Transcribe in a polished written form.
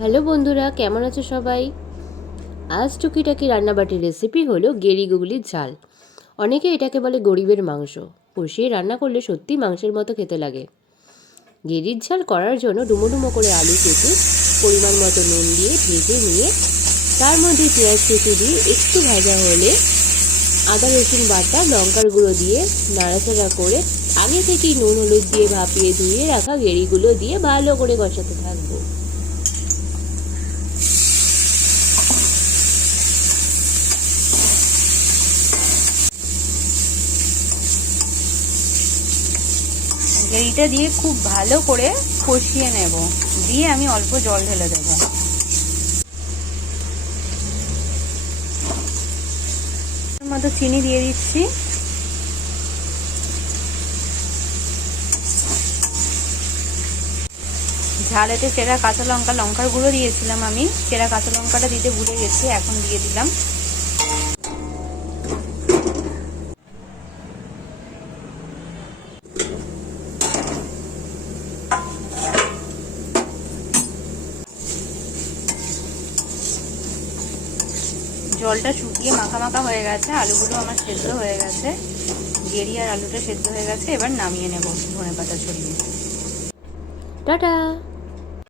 Hello বন্ধুরা, কেমন আছো সবাই? আজ টুকিটাকি রান্নাবাটির রেসিপি হলো গেরি গুগলির ঝাল। অনেকে এটাকে বলে গরিবের মাংস। কষিয়ে রান্না করলে সত্যি মাংসের মতো খেতে লাগে। গেরির ঝাল করার জন্য ডুমো ডুমো করে আলু কেটে পরিমাণ মতো নুন দিয়ে ভেজে নিয়ে তার মধ্যে পেঁয়াজ কুচি দিয়ে একটু ভাজা হলে আদা রসুন বাটা লঙ্কার গুঁড়ো দিয়ে নাড়াচাড়া করে আগে থেকেই নুন হলুদ দিয়ে ভাপিয়ে ধুয়ে রাখা গেরিগুলো দিয়ে ভালো করে কষাতে থাকবো। গেরিটা দিয়ে খুব ভালো করে কষিয়ে নেব, দিয়ে আমি অল্প জল ঢেলে দেবো। মতো চিনি দিয়ে দিচ্ছি। ঝালেতে চেরা কাঁচা লঙ্কা, লঙ্কার গুঁড়ো দিয়েছিলাম আমি, চেরা কাঁচা লঙ্কাটা দিতে ভুলে গেছি, এখন দিয়ে দিলাম। জলটা শুকিয়ে মাখা মাখা হয়ে গেছে, আলুগুলো আমার সেদ্ধ হয়ে গেছে, গেরি আর আলুটা সেদ্ধ হয়ে গেছে। এবার নামিয়ে নেব ধনেপাতা ছড়িয়ে। টাটা।